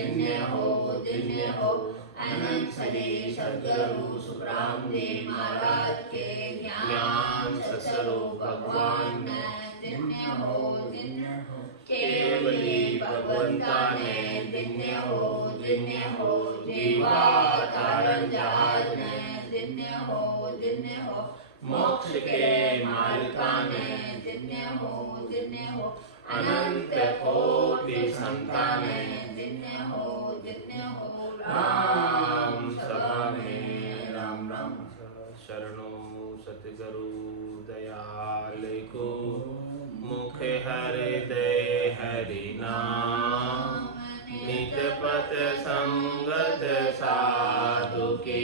धन्य हो अनंत श्री सद्गुरु सुखरामदेव महाराज के ज्ञान सत्स्वरूप भगवान ने धन्य हो केवली भगवंता ने धन्य हो जीवा तारण जहाज ने धन्य हो मोक्ष के मालिका ने धन्य हो अनंत कोटि संतान धन्य हो राम सभा में राम राम शरणो सतगुरु दयाल को मुख हृदय हरि नाम नित पथ संगत साधु के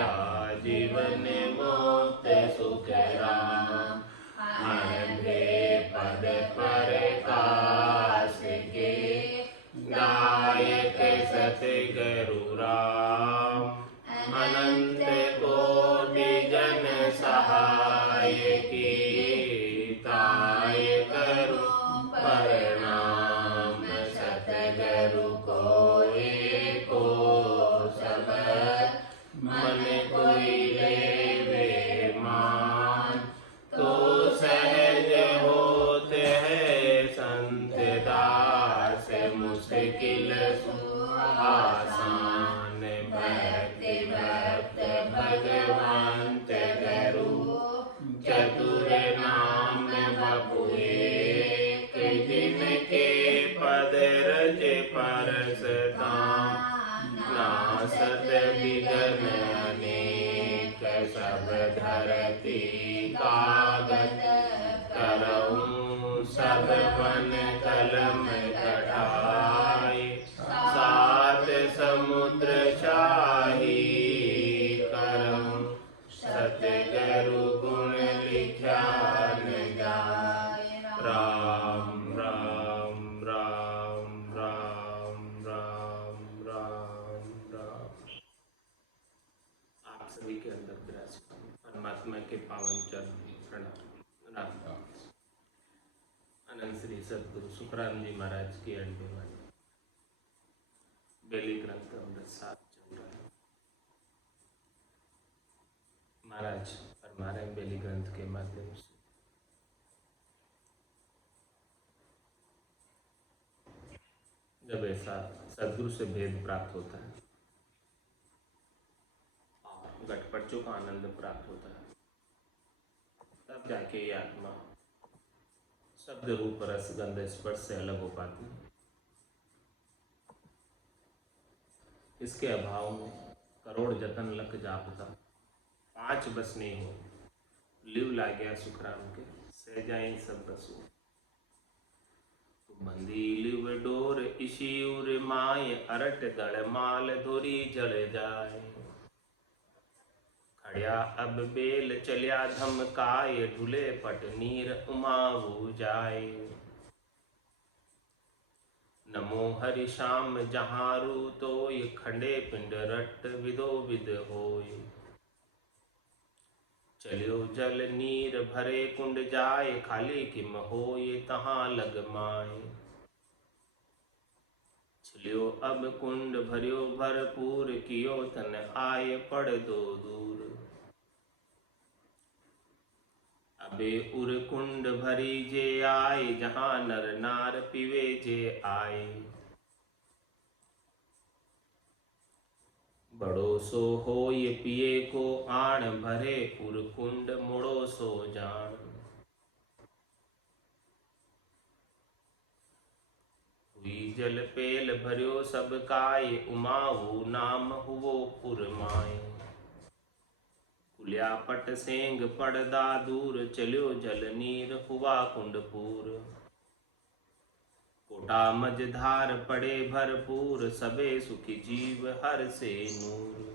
आजीवन मुक्त सुख राम पद पर काश के गायक सतगुरु राम अनंत कोटि जन सहाय की ताय करो प्रणाम सतगुरु को एको सब मन कोई ले मान तो सहज होते हैं संत दास मुश्किल आसान भक्ति भक्त भगवंत गुरु चतुर नाम बपुए जिनके पद रज परसता नासत विघ्न अनेक सब धरती कागज करऊं सब वन कलम कढ़ाई सात समुद्र शाही करऊं सतगुरु गुण लिखा न जाए राम राम राम राम राम राम राम। आप सभी के अंदर विराजमान परमात्मा के पावन चरण प्रणाम राम। अनंत श्री सद्गुरु सुखराम जी महाराज की अड्डेवानी बेली ग्रंथ अमृत साथ चल रहा है। महाराज फरमा रहे बेली ग्रंथ के माध्यम से जब ऐसा सद्गुरु से भेद प्राप्त होता है और घटपटों का आनंद प्राप्त होता है तब जाके ये आत्मा शब्द रूप रस गंध स्पर्श से अलग हो पाती है। इसके अभाव में करोड़ जतन लख जापता पांच बस नहीं हो लिव ला गया सुखराम के सहजाई सब बसो बंदी लिव डोर इशिउर माय अरट दड़ माल धोरी जल जाए खड़िया अब बेल चलिया धमकाए ढुले पट नीर उमाऊ जाए नमो हरि श्याम जहारू तो ये खंडे पिंड रट विदो विद होय चलियो जल नीर भरे कुंड जाए खाली किम होय तहाँ लग माए चलियो अब कुंड भरियो भरपूर कियो तन आए पड़ दो दूर अबे उर कुंड भरी जे आए जहाँ नर नार पीवे जे आए बड़ो सो हो ये पिए को आण भरे उर कुंड मुड़ो सो जान हुई जल पेल भरियो सब काय उमाऊ नाम हुवो पुर माए कुलिया पट सेंग पड़दा दूर चलियो जल नीर हुआ कुंडपूर कोटा मझधार पड़े भरपूर सबे सुखी जीव हर से नूर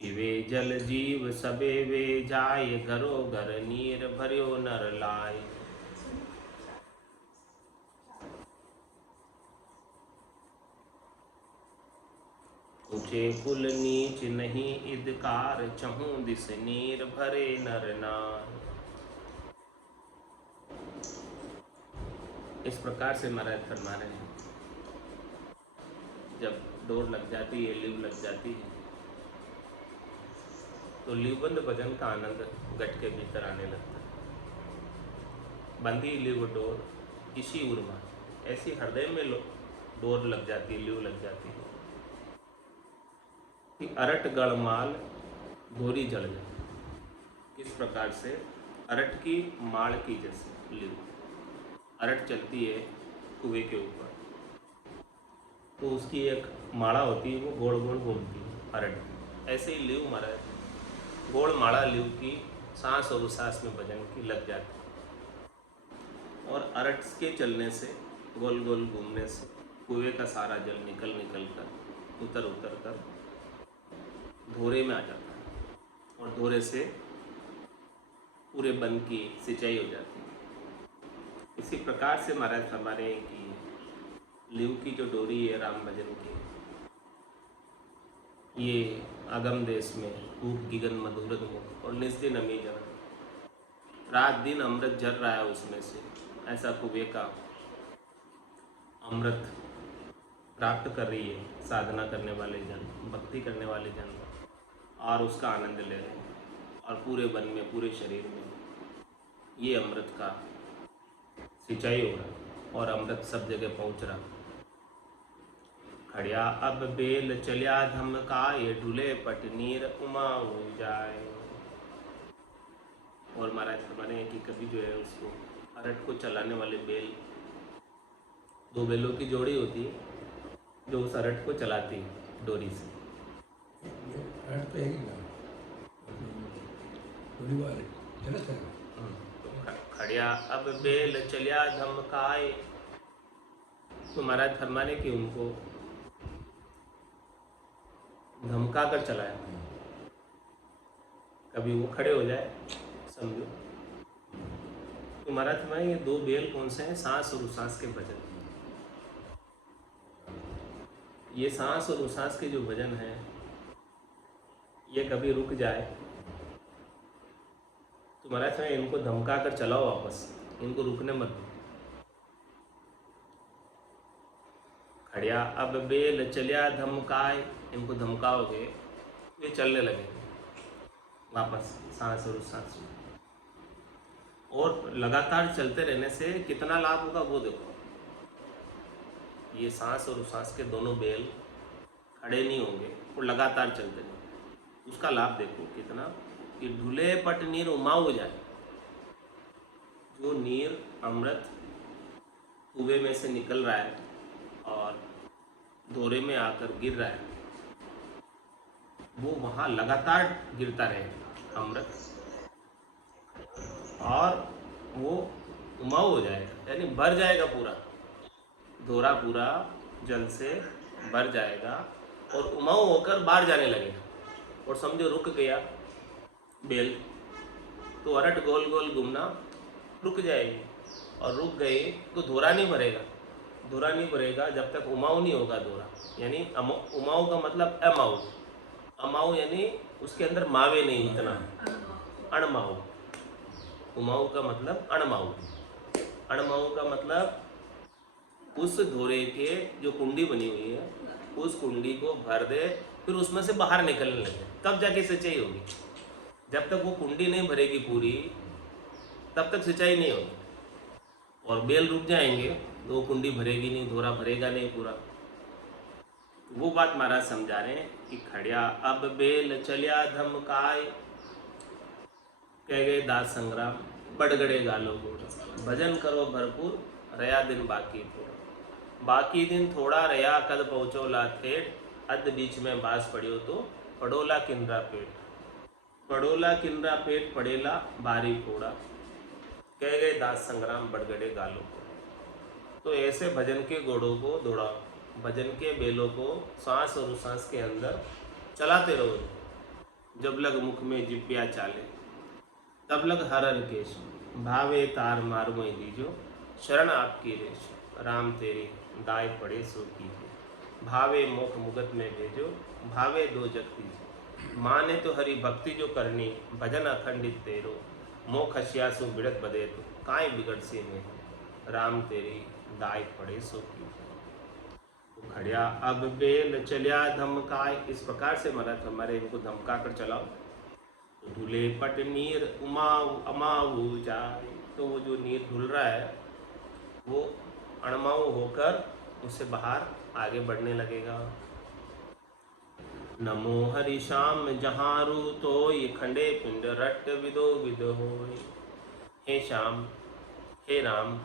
इवे जल जीव सबे वे जाए घरो घर नीर भरियो नर लाए ऊंचे कुल नीच नहीं इदकार चहूं दिस नीर भरे नर नार। इस प्रकार से महाराज फरमा रहे हैं जब डोर लग जाती है, लीव लग जाती है, तो लीवबंद भजन का आनंद गट के भीतर आने लगता है। बंदी लीव डोर इसी उर्मा, ऐसी हृदय में डोर लग जाती है, लीव लग जाती है कि अरट गढ़माल गोरी जड़ जाए। किस प्रकार से? अरट की माड़ की जैसे लीव, अरट चलती है कुएं के ऊपर, तो उसकी एक माड़ा होती है, वो गोल गोल घूमती है अरट की। ऐसे ही लीव मारा गोल माड़ा लीव की सांस और उसास में भजन की लग जाती है। और अरट के चलने से, गोल गोल घूमने से कुएं का सारा जल निकल निकल कर उतर उतर कर धोरे में आ जाता है, और धोरे से पूरे वन की सिंचाई हो जाती है। इसी प्रकार से महाराज फरमा रहे हैं कि लीव की जो डोरी है राम भजन की, ये अगम देश में खूब गिगन मधुरत मुख और निज दिन अमी जन, रात दिन अमृत झर रहा है उसमें से, ऐसा कुएं का अमृत प्राप्त कर रही है साधना करने वाले जन, भक्ति करने वाले जन, और उसका आनंद ले रहे हैं। और पूरे वन में, पूरे शरीर में ये अमृत का सिंचाई हो रहा और अमृत सब जगह पहुंच रहा। खड़िया अब बेल चलिया धमकाए, ढुले पटनीर उमा हो जाए। और महाराज फरमाने हैं कि कभी जो है उसको अरट को चलाने वाले बेल, दो बेलों की जोड़ी होती है जो उस अरट को चलाती है डोरी से। खड़िया अब बेल चलिया धमकाए, तो महाराज फरमाने कि उनको धमका कर चलाया, कभी वो खड़े हो जाए समझो। तो महाराज फरमाने ये दो बेल कौन से हैं? सांस और उसास के भजन। ये सांस और उसास के जो भजन है, ये कभी रुक जाए तो महाराज फरमाने इनको धमका कर चलाओ वापस, इनको रुकने मत दो। खड़िया अब बेल चलिया धमकाए, इनको धमकाओगे ये चलने लगेंगे वापस सांस और उसास में। और लगातार चलते रहने से कितना लाभ होगा वो देखो। ये सांस और उसास के दोनों बेल खड़े नहीं होंगे और लगातार चलते रहेंगे, उसका लाभ देखो कितना कि ढुले पट नीर उमाऊ हो जाए। जो नीर अमृत कुएं में से निकल रहा है और धोरे में आकर गिर रहा है, वो वहाँ लगातार गिरता रहेगा अमृत, और वो उमाऊ हो जाएगा, यानी भर जाएगा पूरा धोरा, पूरा जल से भर जाएगा और उमाऊ होकर बाहर जाने लगेगा। और समझो रुक गया बेल, तो अरट गोल गोल घूमना रुक जाएगी, और रुक गई तो धोरा नहीं भरेगा। धोरा नहीं भरेगा जब तक उमाऊ नहीं होगा धोरा, यानी उमाऊ का मतलब अमाऊ, अमाऊ यानी उसके अंदर मावे नहीं, इतना अणमाऊ। उमाऊ का मतलब अणमाऊ, अणमाऊ का मतलब उस धोरे के जो कुंडी बनी हुई है उस कुंडी को भर दे, फिर उसमें से बाहर निकलने लगे, तब जाके सिंचाई होगी। जब तक वो कुंडी नहीं भरेगी पूरी तब तक सिंचाई नहीं होगी। और बेल रुक जाएंगे तो वो कुंडी भरेगी नहीं, धोरा भरेगा नहीं पूरा। वो बात महाराज समझा रहे हैं कि खड़िया अब बेल चलिया धमकाए, कह गए दास संग्राम बढ़ गड़े गालो गोड़। भजन करो भरपूर, रया दिन बाकी थोड़ा, बाकी दिन थोड़ा रया कद पहुँचोला ठेठ, अध बीच में बास पड़ियो तो पड़ोला किंद्रा पेट, पड़ोला किंद्रा पेट पड़ेला बारी फोड़ा, कह गए दास संग्राम बढ़ गड़े गालों को। तो ऐसे भजन के घोड़ों को दौड़ाओ, भजन के बेलों को सांस और उसास के अंदर चलाते रहो। जब लग मुख में जिप्या चाले, तब लग हरर केश, भावे तार मार मोई दीजो, शरण आपकी रेश, राम तेरी दाय पड़े सो कीजिए, भावे मोख मुगत में भेजो, भावे दो जग दीजिए, माने तो हरि भक्ति जो करनी, भजन अखंडित तेरो, मोख हसियासु बिड़त बदे तो काय बिगड़ से में, राम तेरी दाय पड़े सो कीजिए। खड़िया अब बेल चलिया धमकाए, इस प्रकार से महाराज हमारे इनको धमका कर चलाओ। तो धुले पट नीर उमाऊ अमाऊ जाए, तो वो जो नीर धुल रहा है वो अणमाऊ होकर उससे बाहर आगे बढ़ने लगेगा। नमो हरि श्याम जहारू तो ये खंडे पिंड रट विदो विद होय। हे श्याम, हे राम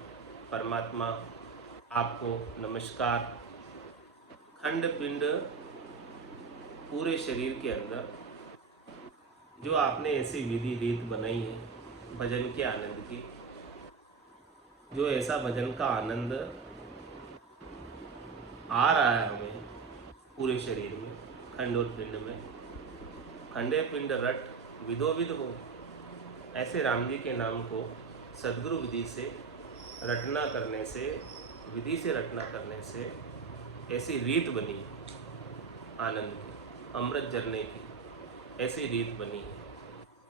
परमात्मा, आपको नमस्कार। खंड पिंड पूरे शरीर के अंदर जो आपने ऐसी विधि रीत बनाई है भजन के आनंद की, जो ऐसा भजन का आनंद आ रहा है हमें पूरे शरीर में, खंड और पिंड में, खंडे पिंड रट विदो विद हो, ऐसे राम जी के नाम को सदगुरु विधि से रटना करने से, विधि से रटना करने से ऐसी रीत बनी आनंद की, अमृत झरने की ऐसी रीत बनी है।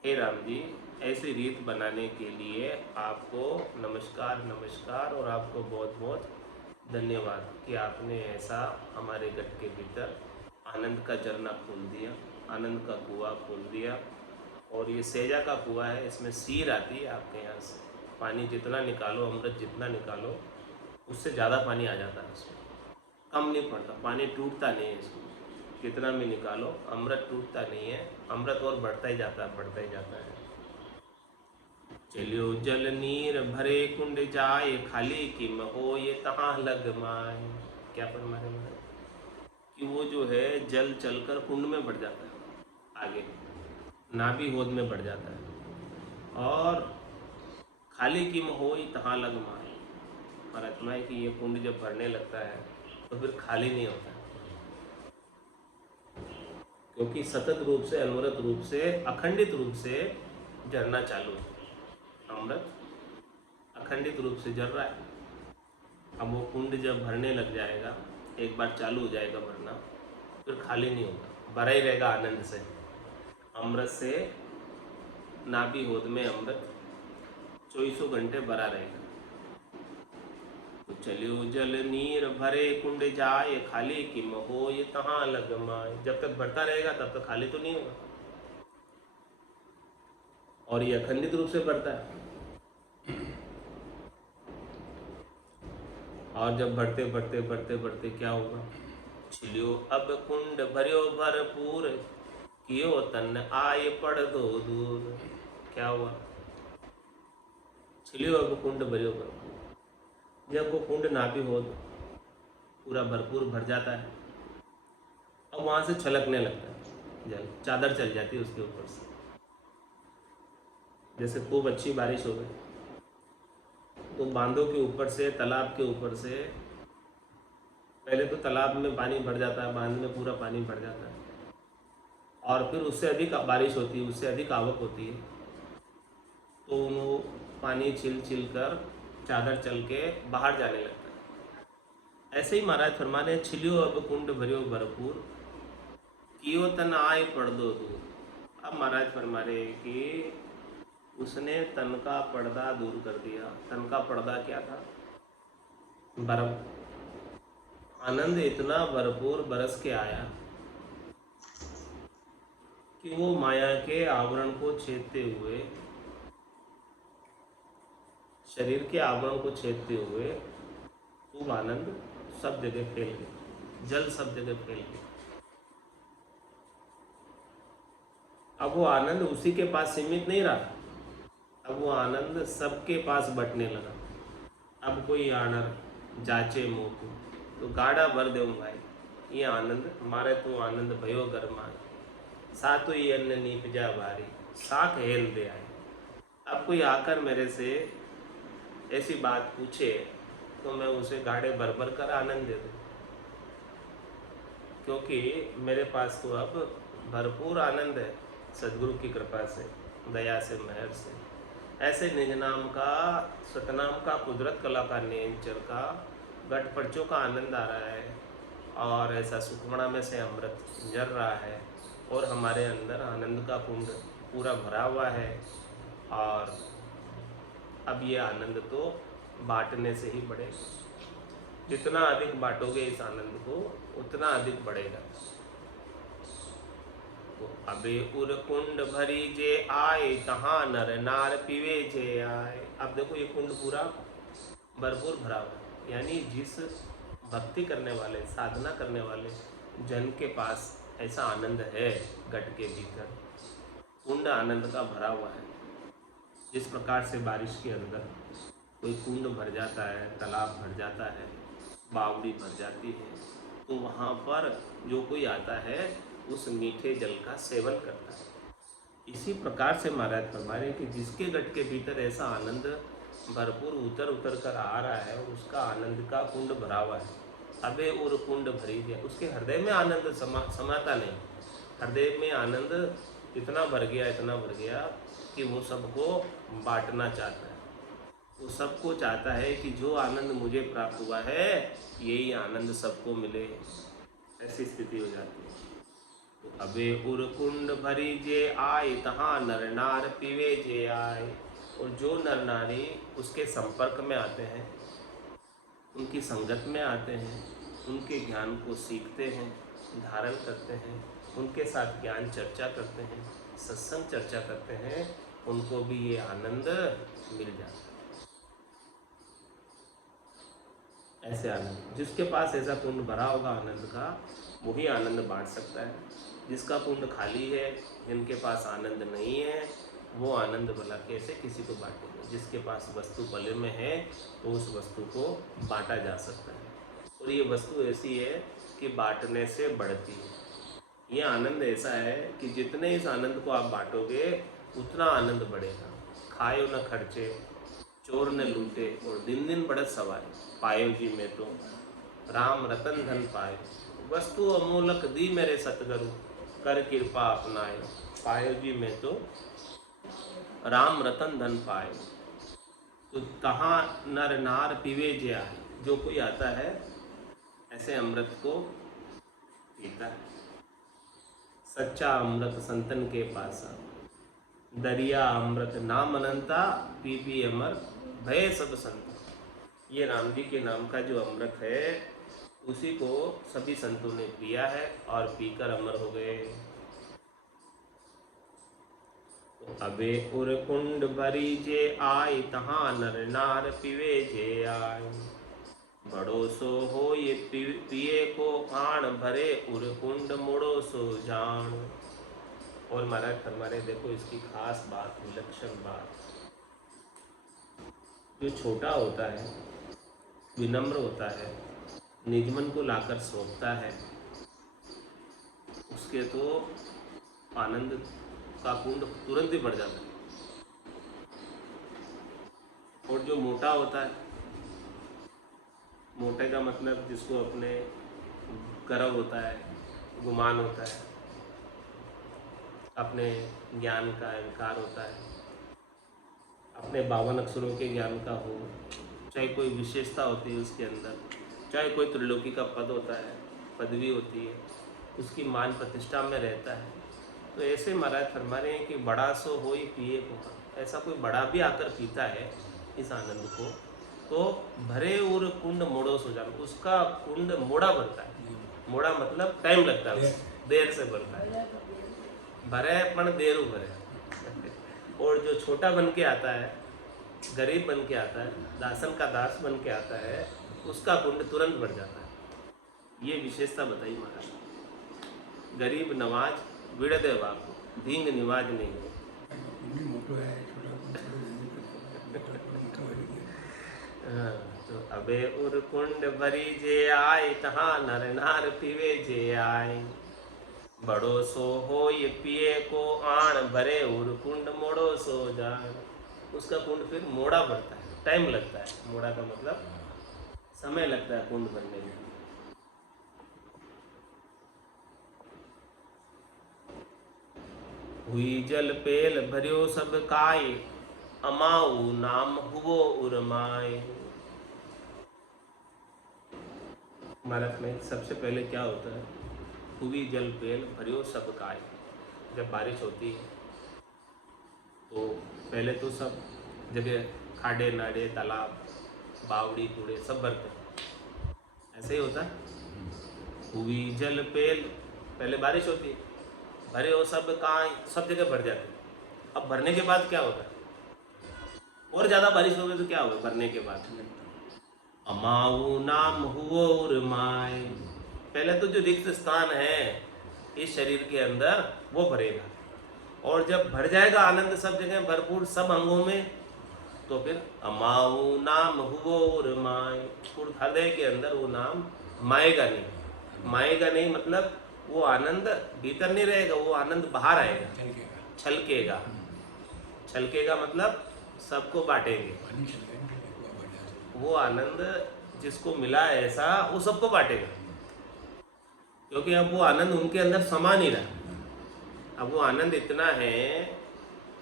हे राम जी, ऐसी रीत बनाने के लिए आपको नमस्कार नमस्कार, और आपको बहुत बहुत धन्यवाद कि आपने ऐसा हमारे गट के भीतर आनंद का झरना खोल दिया, आनंद का कुआं खोल दिया। और ये सेजा का कुआं है, इसमें सीर आती है आपके यहाँ से, पानी जितना निकालो, अमृत जितना निकालो, उससे ज़्यादा पानी आ जाता है उसमें, कम नहीं पड़ता, पानी टूटता नहीं है इसमें, कितना भी निकालो अमृत टूटता नहीं है, अमृत और बढ़ता ही जाता है, बढ़ता ही जाता है। चलियो जल नीर भरे कुंड जाए, खाली किम हो ये तहाँ लग माए। क्या फरमाए कि वो जो है जल चलकर कुंड में बढ़ जाता है, आगे नाभि होद में बढ़ जाता है, और खाली किम हो ये तहाँ लग माए। महात्मा है कि ये कुंड जब भरने लगता है तो फिर खाली नहीं होता, क्योंकि सतत रूप से, अनवरत रूप से, अखंडित रूप से झरना चालू है, अमृत अखंडित रूप से झर रहा है। अब वो कुंड जब भरने लग जाएगा, एक बार चालू हो जाएगा भरना, फिर खाली नहीं होगा, भरा ही रहेगा आनंद से, अमृत से, नाभि होद में अमृत 24 घंटे भरा रहेगा। तो चलियो जल नीर भरे कुंड जाए, खाली किम हो ये तहाँ लग माए। जब तक बढ़ता रहेगा तब तक खाली तो नहीं होगा, और ये अखंडित रूप से बढ़ता है। और जब बढ़ते बढ़ते बढ़ते बढ़ते क्या होगा, छिलियो अब कुंड भरियो भरपूर, कियो तन आए पड़ दो दूर। क्या हुआ, छिलियो अब कुंड भरियो भरपूर, जब वो कुंड नाभि हो पूरा भरपूर भर जाता है, और वहाँ से छलकने लगता है जल, चादर चल जाती है उसके ऊपर से। जैसे खूब अच्छी बारिश हो गई तो बांधों के ऊपर से, तालाब के ऊपर से, पहले तो तालाब में पानी भर जाता है, बांध में पूरा पानी भर जाता है, और फिर उससे अधिक बारिश होती है, उससे अधिक आवक होती है, तो वो पानी छिल छिल कर चादर चल के बाहर जाने लगता है। ऐसे ही महाराज फरमाने, छिलियो अब कुंड भरियो भरपूर, कियो तन आए पड़ दो दूर। अब महाराज फरमाने कि उसने तन का पर्दा दूर कर दिया। तन का पर्दा क्या था, बर्फ। आनंद इतना भरपूर बरस के आया कि वो माया के आवरण को छेदते हुए, शरीर के आवरण को छेदते हुए खूब आनंद सब जगह फैल गया, जल सब जगह फैल गया। अब वो आनंद उसी के पास सीमित नहीं रहा, अब वो आनंद सबके पास बटने लगा। अब कोई आनर जाचे मोकू तो गाड़ा भर दे भाई, ये आनंद मारे तो आनंद भयो गरमाए, सातो ही अन्न नीपजा भारी, साख हेल दे आए। अब कोई आकर मेरे से ऐसी बात पूछे तो मैं उसे गाड़े भर भर कर आनंद दे दूँ, क्योंकि मेरे पास तो अब भरपूर आनंद है सदगुरु की कृपा से, दया से, मेहर से। ऐसे निज नाम का, सतनाम का, कुदरत कला का, नेचर का, गट पर्चों का आनंद आ रहा है, और ऐसा सुखमणा में से अमृत झर रहा है, और हमारे अंदर आनंद का कुंड पूरा भरा हुआ है। और अब ये आनंद तो बांटने से ही बढ़ेगा। जितना अधिक बांटोगे इस आनंद को उतना अधिक बढ़ेगा। तो अबे उर कुंड भरी जे आए, तहाँ नर नार पीवे जे आए। अब देखो ये कुंड पूरा भरपूर भरा हुआ है, यानी जिस भक्ति करने वाले, साधना करने वाले जन के पास ऐसा आनंद है, घट के भीतर कुंड आनंद का भरा हुआ है। जिस प्रकार से बारिश के अंदर कोई कुंड भर जाता है, तालाब भर जाता है, बावड़ी भर जाती है, तो वहाँ पर जो कोई आता है उस मीठे जल का सेवन करता है। इसी प्रकार से महाराज फरमा रहे कि जिसके घट के भीतर ऐसा आनंद भरपूर उतर उतर कर आ रहा है और उसका आनंद का कुंड भरा हुआ है, अबे और कुंड भरी दिया, उसके हृदय में आनंद समाता नहीं। हृदय में आनंद इतना भर गया, इतना भर गया कि वो सबको बांटना चाहता है। वो सबको चाहता है कि जो आनंद मुझे प्राप्त हुआ है यही आनंद सबको मिले। ऐसी स्थिति हो जाती है। तो अबे उर कुंड भरी जे आए, तहाँ नर नार पीवे जे आए। और जो नर नारी उसके संपर्क में आते हैं, उनकी संगत में आते हैं, उनके ज्ञान को सीखते हैं, धारण करते हैं, उनके साथ ज्ञान चर्चा करते हैं, सत्संग चर्चा करते हैं, उनको भी ये आनंद मिल जाता है। ऐसे आनंद जिसके पास ऐसा कुंड भरा होगा आनंद का, वही आनंद बांट सकता है। जिसका कुंड खाली है, जिनके पास आनंद नहीं है, वो आनंद भला कैसे किसी को बांटेगा। जिसके पास वस्तु भले में है तो उस वस्तु को बांटा जा सकता है। और ये वस्तु ऐसी है कि बांटने से बढ़ती है। ये आनंद ऐसा है कि जितने इस आनंद को आप बांटोगे उतना आनंद बढ़ेगा। खायो न खर्चे, चोर न लूटे, और दिन दिन बढ़त सवाए। पायो जी में तो राम रतन धन पाए, वस्तु अमूलक दी मेरे सतगुरु, कर कृपा अपनाए। पायो जी में तो राम रतन धन पाए। तो तहाँ नर नार पीवे जे आए। जो कोई आता है ऐसे अमृत को पीता है। सच्चा अमृत संतन के पास, दरिया अमृत नाम अनंता, पी पी अमर भय सब संत। ये राम जी के नाम का जो अमृत है उसी को सभी संतों ने पिया है और पीकर अमर हो गए। तो अबे उर कुंड भरी जे आए, तहाँ नर नार पीवे जे आए। बड़ो सो हो ये पिए को आण, भरे उर कुंड मोड़ो सो जान। और महाराज फरमा रहे, देखो इसकी खास बात, विलक्षण बात, जो छोटा होता है, विनम्र होता है, निजमन को लाकर सौंपता है, उसके तो आनंद का कुंड तुरंत ही बढ़ जाता है। और जो मोटा होता है, मोटे का मतलब जिसको अपने गर्व होता है, गुमान होता है, अपने ज्ञान का अहंकार होता है, अपने 52 अक्षरों के ज्ञान का हो, चाहे कोई विशेषता होती है उसके अंदर, चाहे कोई त्रिलोकी का पद होता है, पदवी होती है, उसकी मान प्रतिष्ठा में रहता है। तो ऐसे महाराज फरमा रहे हैं कि बड़ा सो हो ही पिए को। ऐसा कोई बड़ा भी आकर पीता है इस आनंद को, तो भरे उर कुंड मोड़ो सो जान, उसका कुंड मोड़ा भरता है। मोड़ा मतलब टाइम लगता है, देर से भरता है। भरे पण देर भरे। और जो छोटा बन के आता है, गरीब बन के आता है, दासन का दास बन के आता है, उसका कुंड तुरंत भर जाता है। ये विशेषता बताई महाराज। गरीब नवाज विड़ दे बापू, धींग निवाज नहीं हो। तो अबे उर कुंड भरी जे आए, तहाँ नर नार पीवे जे आए। बड़ो सो हो ये पिए को आण, भरे उर कुंड मोड़ो सो जान। उसका कुंड फिर मोड़ा भरता है, टाइम लगता है। मोड़ा का मतलब समय लगता है कुंड भरने में। हुई जल पेल भरियो सब काय, अमाऊ नाम हुओ उरमाए। भारत में सबसे पहले क्या होता है, हुई जल पेल भरियो सब काय। जब बारिश होती है तो पहले तो सब जगह खाड़े नाड़े तालाब बावड़ी कूड़े सब भरते हैं। ऐसे ही होता है। हुई जल पेल, पहले बारिश होती है, भरे वो सब कहाँ, सब जगह भर जाते हैं। अब भरने के बाद क्या होता है, और ज़्यादा बारिश हो गई तो क्या होगा भरने के बाद, अमाऊ नाम हुओ माय, पहले तो जो रिक्त स्थान है इस शरीर के अंदर वो भरेगा, और जब भर जाएगा आनंद सब जगह भरपूर सब अंगों में, तो फिर अमाऊ नाम हुओ माय, हृदय के अंदर वो नाम माएगा नहीं, माएगा नहीं मतलब वो आनंद भीतर नहीं रहेगा, वो आनंद बाहर आएगा, छलकेगा। छलकेगा मतलब सबको बांटेंगे, वो आनंद जिसको मिला है ऐसा वो सबको बांटेगा, क्योंकि अब वो आनंद उनके अंदर समा नहीं रहा। अब वो आनंद इतना है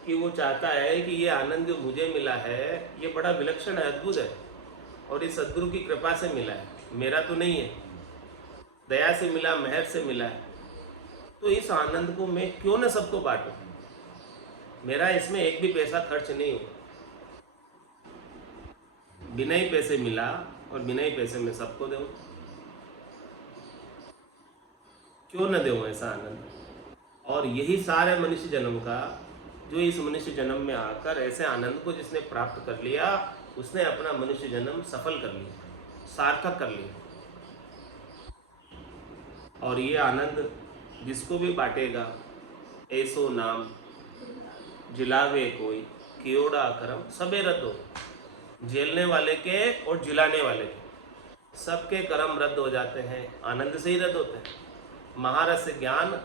कि वो चाहता है कि ये आनंद जो मुझे मिला है ये बड़ा विलक्षण है, अद्भुत है, और इस सद्गुरु की कृपा से मिला है, मेरा तो नहीं है, दया से मिला, मेहर से मिला है, तो इस आनंद को मैं क्यों न सबको बांटूं, मेरा इसमें एक भी पैसा खर्च नहीं हुआ, बिना ही पैसे मिला और बिना ही पैसे में सबको दूं, क्यों न दूं ऐसा आनंद। और यही सारे मनुष्य जन्म का, जो इस मनुष्य जन्म में आकर ऐसे आनंद को जिसने प्राप्त कर लिया, उसने अपना मनुष्य जन्म सफल कर लिया, सार्थक कर लिया। और ये आनंद जिसको भी बांटेगा, ऐसो नाम जिलावे कोई कियोड़ा करम सबे रद्द हो, झेलने वाले के और जिलाने वाले के सबके कर्म रद्द हो जाते हैं, आनंद से ही रद्द होते हैं। महारस ज्ञान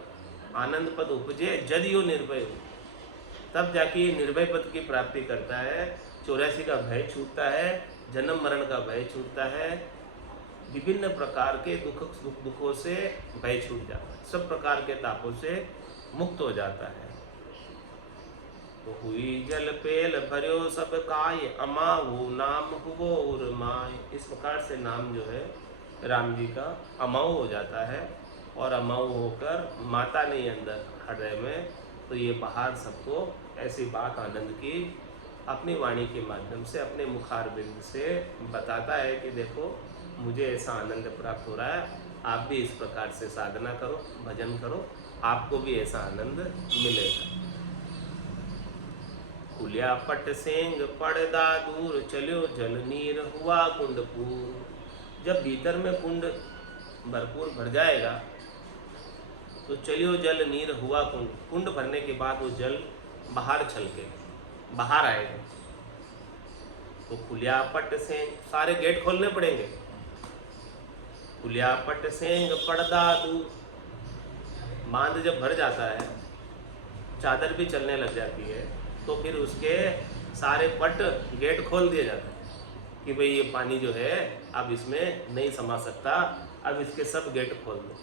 आनंद पद उपजे जदियो निर्भय हो, तब जाके ये निर्भय पद की प्राप्ति करता है, 84 का भय छूटता है, जन्म मरण का भय छूटता है, विभिन्न प्रकार के दुखों से भय छूट जाता है, सब प्रकार के तापों से मुक्त हो जाता है। तो हुई जल पेल भर्यो सब काय, अमाऊ नाम हुओ माय, इस प्रकार से नाम जो है राम जी का अमाऊ हो जाता है, और अमाऊ होकर माता नहीं अंदर हृदय में, तो ये बाहर सबको ऐसी बात आनंद की अपनी वाणी के माध्यम से, अपने मुखारबिंद से बताता है कि देखो मुझे ऐसा आनंद प्राप्त हो रहा है, आप भी इस प्रकार से साधना करो, भजन करो, आपको भी ऐसा आनंद मिलेगा। खुलिया पट सेंग पड़दा दूर, चलो जल नीर हुआ कुंडपूर, जब भीतर में कुंड भरपूर भर जाएगा तो चलियो जल नीर हुआ कुंड, कुंड भरने के बाद वो जल बाहर छलके बाहर आएगा। तो खुलिया पट से सारे गेट खोलने पड़ेंगे, खुलिया पट सेंग पड़दा दूर, बांध जब भर जाता है, चादर भी चलने लग जाती है, तो फिर उसके सारे पट गेट खोल दिए जाते हैं कि भाई ये पानी जो है अब इसमें नहीं समा सकता, अब इसके सब गेट खोल दो,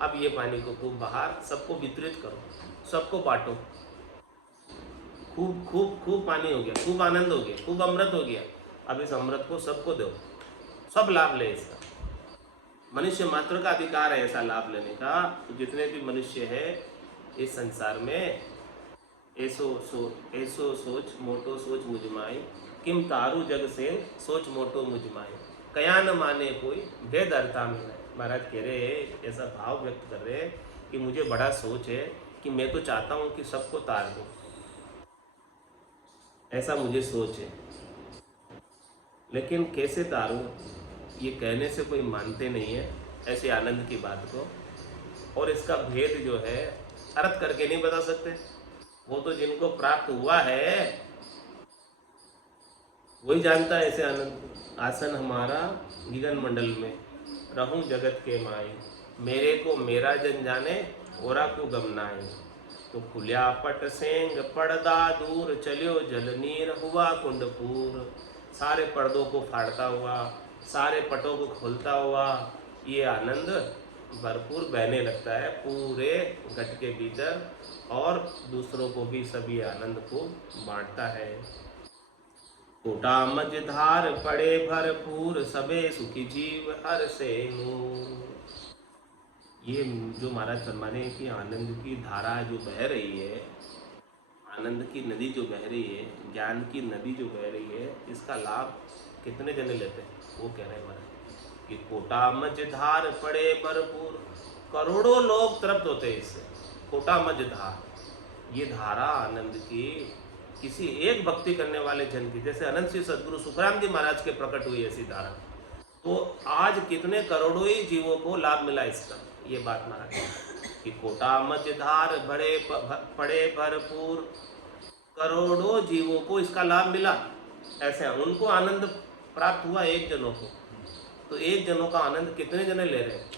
अब ये पानी को खूब बाहर सबको वितरित करो, सबको बांटो, खूब खूब खूब पानी हो गया, खूब आनंद हो गया, खूब अमृत हो गया, अब इस अमृत को सबको दो, सब लाभ ले इसका। मनुष्य मात्र का अधिकार है ऐसा लाभ लेने का। तो जितने भी मनुष्य है इस संसार में, ऐसो सोच मोटो सोच मुझमाई, किम तारू जग से सोच मोटो मुझमाई, कया न माने कोई भेद अर्था में। महाराज कह रहे ऐसा भाव व्यक्त कर रहे कि मुझे बड़ा सोच है कि मैं तो चाहता हूँ कि सबको तार दूँ, ऐसा मुझे सोच है, लेकिन कैसे तारूं ये कहने से कोई मानते नहीं है ऐसे आनंद की बात को, और इसका भेद जो है अर्थ करके नहीं बता सकते। वो तो जिनको प्राप्त हुआ है वही जानता है ऐसे आनंद। आसन हमारा गगन मंडल में, रहूं जगत के माई, मेरे को मेरा जन जाने ओरा को गमनाए। तो खुलिया पट सेंग पड़दा दूर, चलियो जल नीर हुआ कुंडपूर, सारे पर्दों को फाड़ता हुआ, सारे पटों को खोलता हुआ ये आनंद भरपूर बहने लगता है पूरे घट के भीतर, और दूसरों को भी सभी आनंद को बांटता है। कोटा मझधार पड़े भरपूर, सबे सुखी जीव हर से नूर। ये जो महाराज फरमाने कि आनंद की धारा जो बह रही है, आनंद की नदी जो बह रही है, ज्ञान की नदी जो बह रही है, इसका लाभ कितने जने लेते हैं वो कह रहे हैं महाराज कि कोटा मझधार पड़े भरपूर, करोड़ों लोग तृप्त होते हैं इससे। कोटा मझधार, ये धारा आनंद की किसी एक भक्ति करने वाले जन की, जैसे अनंत श्री सदगुरु सुखराम जी महाराज के प्रकट हुई ऐसी धारा, तो आज कितने करोड़ों ही जीवों को लाभ मिला इसका। ये बात महाराज कि कोटा मझधार पड़े भरपूर, करोड़ों जीवों को इसका लाभ मिला। ऐसे उनको आनंद प्राप्त हुआ एक जनों को, तो एक जनों का आनंद कितने जने ले रहे हैं।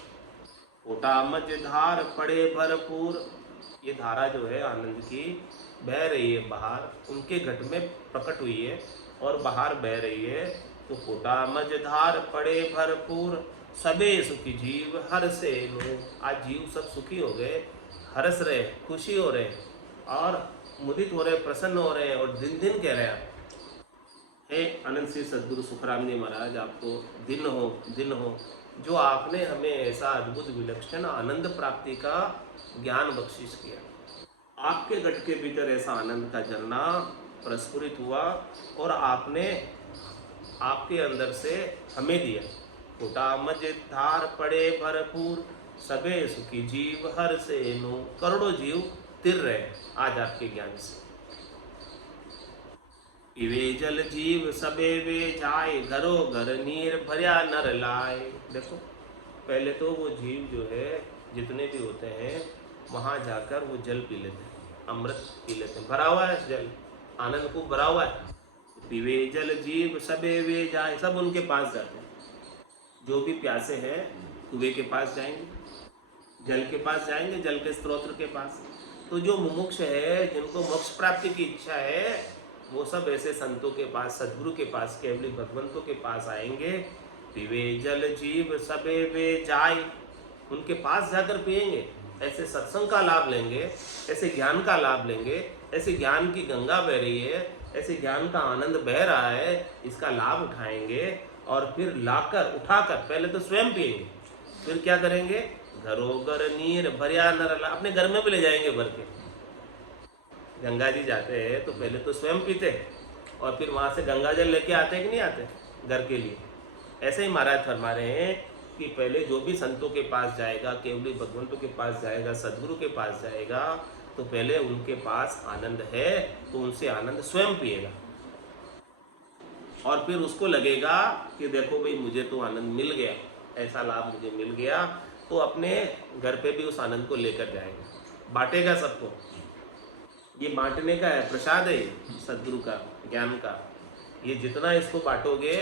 कोटा मझधार पड़े भरपूर, ये धारा जो है आनंद की बह रही है बाहर, उनके घट में प्रकट हुई है और बाहर बह रही है। तो कोटा मझधार पड़े भरपूर, सबे सुखी जीव हर से नो, आज जीव सब सुखी हो गए, हर्ष रहे, खुशी हो रहे और मुदित हो रहे, प्रसन्न हो रहे और दिन दिन कह रहे हैं। हे अनंत श्री सदगुरु सुखराम जी महाराज, आपको दिन हो जो आपने हमें ऐसा अद्भुत विलक्षण आनंद प्राप्ति का ज्ञान बख्शिश किया। आपके घट के भीतर ऐसा आनंद का झरना प्रस्फुरित हुआ और आपने आपके अंदर से हमें दिया। कोटा मझधार पड़े भरपूर, सबे सुखी जीव हर से नो, करोड़ों जीव तिर रहे आज आपके ज्ञान से। इवे जल जीव सबे वे जाए, घरो घर नीर भरिया नर लाए। देखो पहले तो वो जीव जो है जितने भी होते हैं वहाँ जाकर वो जल पी लेते हैं, अमृत पी लेते हैं, भरा हुआ है जल, आनंद को भरा हुआ है। पीवे जल जीव सबे वे जाए, सब उनके पास जाते हैं। जो भी प्यासे हैं कुएं के पास जाएंगे, जल के पास जाएंगे, जल के स्त्रोत्र के पास। तो जो मुमुक्ष है, जिनको मोक्ष प्राप्ति की इच्छा है, वो सब ऐसे संतों के पास, सद्गुरु के पास, केवली भगवंतों के पास आएंगे। पीवे जल जीव सबे वे जाए, उनके पास जाकर पिएंगे, ऐसे सत्संग का लाभ लेंगे, ऐसे ज्ञान का लाभ लेंगे, ऐसे ज्ञान की गंगा बह रही है, ऐसे ज्ञान का आनंद बह रहा है, इसका लाभ उठाएंगे और फिर लाकर उठाकर पहले तो स्वयं पिएंगे, फिर क्या करेंगे, घरों घर नीर भरिया नर, अपने घर में भी ले जाएंगे भर के। गंगा जी जाते हैं तो पहले तो स्वयं पीते और फिर वहाँ से गंगा जल लेके आते हैं कि नहीं आते घर के लिए। ऐसे ही महाराज फरमा रहे हैं कि पहले जो भी संतों के पास जाएगा, केवली भगवंतों के पास जाएगा, सदगुरु के पास जाएगा, तो पहले उनके पास आनंद है तो उनसे आनंद स्वयं पिएगा और फिर उसको लगेगा कि देखो भाई मुझे तो आनंद मिल गया, ऐसा लाभ मुझे मिल गया, तो अपने घर पे भी उस आनंद को लेकर जाएगा, बांटेगा सबको। ये बांटने का है, प्रसाद है सदगुरु का, ज्ञान का। ये जितना इसको बांटोगे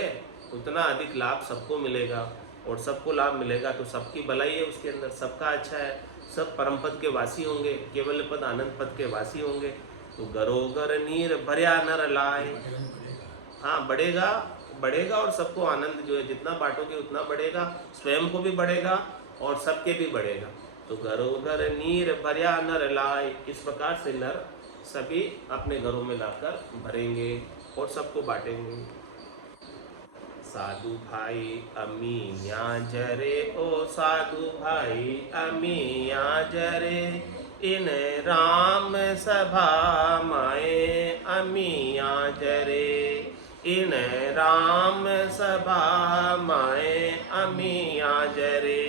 उतना अधिक लाभ सबको मिलेगा और सबको लाभ मिलेगा तो सबकी भलाई है उसके अंदर, सबका अच्छा है, सब परम पद के वासी होंगे, केवल पद आनंद पद के वासी होंगे। तो घरो घर नीर भरिया नर लाए, हाँ बढ़ेगा और सबको आनंद जो है जितना बांटोगे उतना बढ़ेगा, स्वयं को भी बढ़ेगा और सबके भी बढ़ेगा। तो घरो घर नीर भरिया नर लाए, इस प्रकार से नर सभी अपने घरों में लाकर भरेंगे और सबको बांटेंगे। साधु भाई अमिया जरे, ओ साधु भाई अमिया जरे, इन राम सभा माए अमिया जरे, इन राम सभा माए अमिया जरे।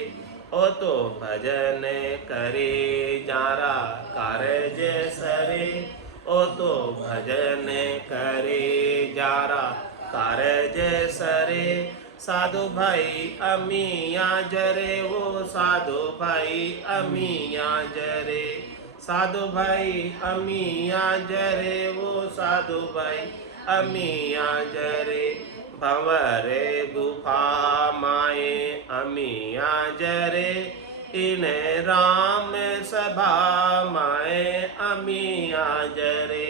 ओ तो भजन करे जारा कारज सरे, ओ तो भजन करे जारा कारज सरे। साधु भाई अमिया जरे, वो साधु भाई अमिया जरे, साधु भाई अमिया जरे, वो साधु भाई अमिया जरे। भंवरे गुफा माए अमिया जरे, इन राम सभा माए अमिया जरे।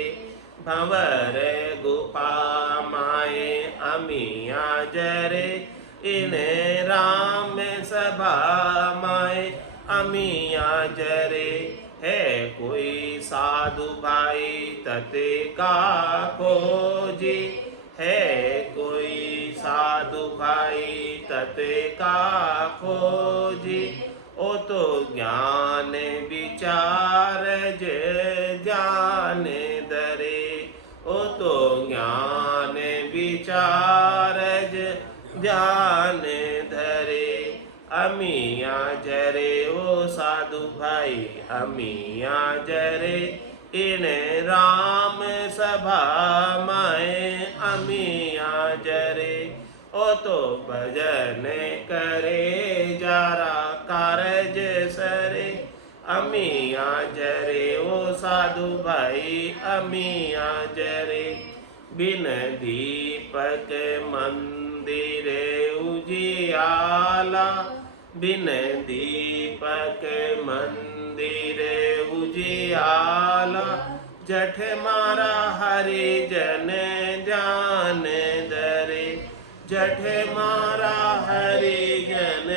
भंवरे गुफा माए अमिया जरे, इन राम सभा माए अमिया जरे। है कोई साधु भाई तते का खोजी, है कोई साधु भाई तते का खोजी। ओ तो ज्ञान विचार जान दरे, ओ तो ज्ञान विचार जान धरे। अमिया जरे ओ साधु भाई अमिया जरे इन राम सभा माए अमिया जरे ओ तो भजन करे जारा कारज सरे अमिया जरे ओ साधु भाई अमिया जरे बिन दीपक मंदिर उजियाला बिन दीपक मंदिर उजियाला जठ मारा हरि जन जान दरे जठ मारा हरि जन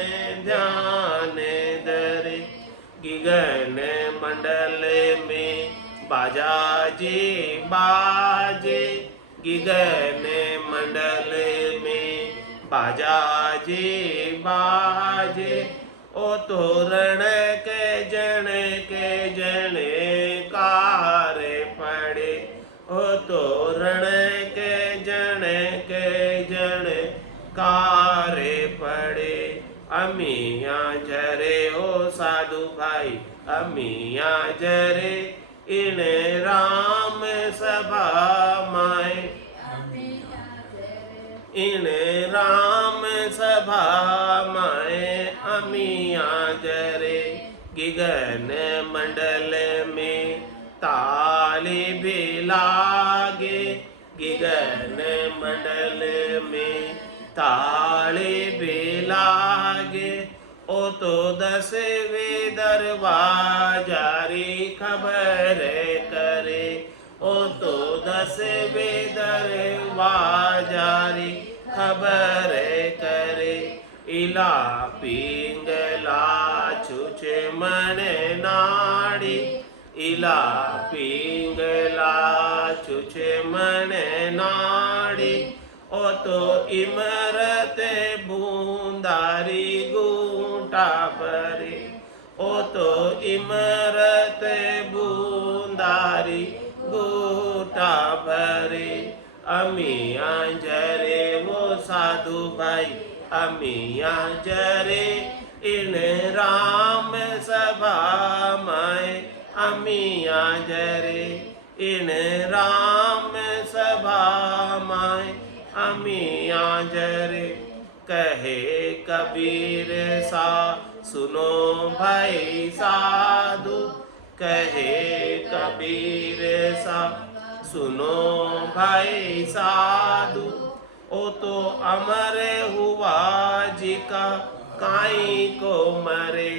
ध्यान दरे गिगन मंडल में बाजा जी बाजे गिगन मंडल में बाजा जी बाजे ओ तोरण के जन कार पड़े ओ तोरण के जन कार पड़े अमिया जरे ओ साधु भाई अमिया जरे इन राम सभा माए इन राम सभा माए अमिया जरे गिगन मंडल में ताली भी लागे गिगन मंडल में ताली भी लागे ओ तो 10वें दरवाजारी खबर करे ओ तो 10वें दरवाजारी खबर करे इला पिंगला छुच मन नाड़ी इला पिंगला छुच मन नाड़ी ओ तो इमरत बूंदारी गूंटा परे ओ तो इमरत बूंदारी गूंटा भरे अमिया जरे वो साधु भाई अमिया जरे इन राम सभा माए अमिया जरे इन राम सभा माए अमिया जरे कहे कबीर सा सुनो भाई साधु कहे कबीर सा सुनो भाई साधु ओ तो अमर हुआ जी का काई को मरे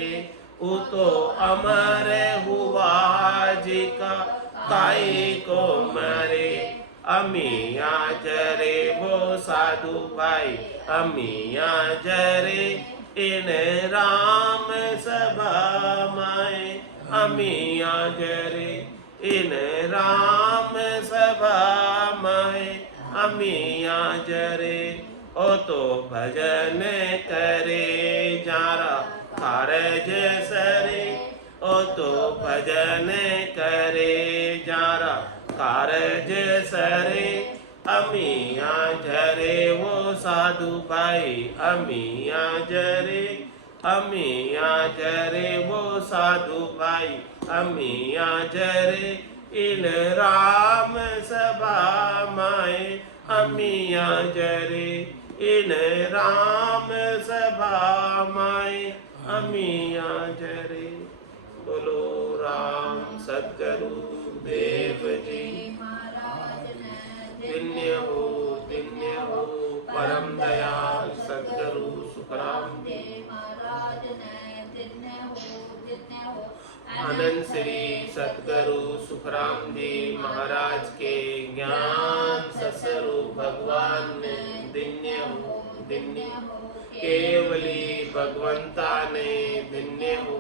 ओ तो अमर हुआ जी का काई को मरे अमिया जरे वो साधु भाई अमिया जरे इन राम सभा माए अमिया जरे इन राम सभा माए अमिया जरे ओ तो भजन करे जारा कारज सरे ओ तो भजन करे जारा कारज सरे अमिया जरे वो साधु भाई अमिया जरे अमिया जरे वो साधु भाई अमिया जरे इन राम सभा माए अमिया जरे इन राम सभा माए अमिया जरे बोलो राम सद्गुरु देव जी दिन्य हो परम दयाल सद्गुरु सुखराम आनंद श्री सद्गुरु सुखराम जी महाराज के ज्ञान ससरु भगवान ने दिन्य हो केवली भगवंता ने दिन्य हो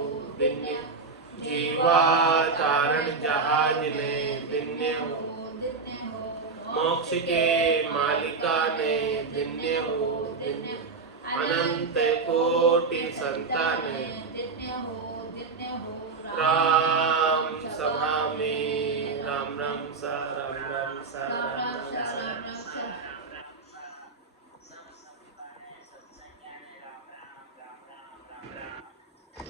जीवा तारण जहाज ने दिन्य हो मोक्ष के मालिका ने दिन्य हो अनंत कोटि संतान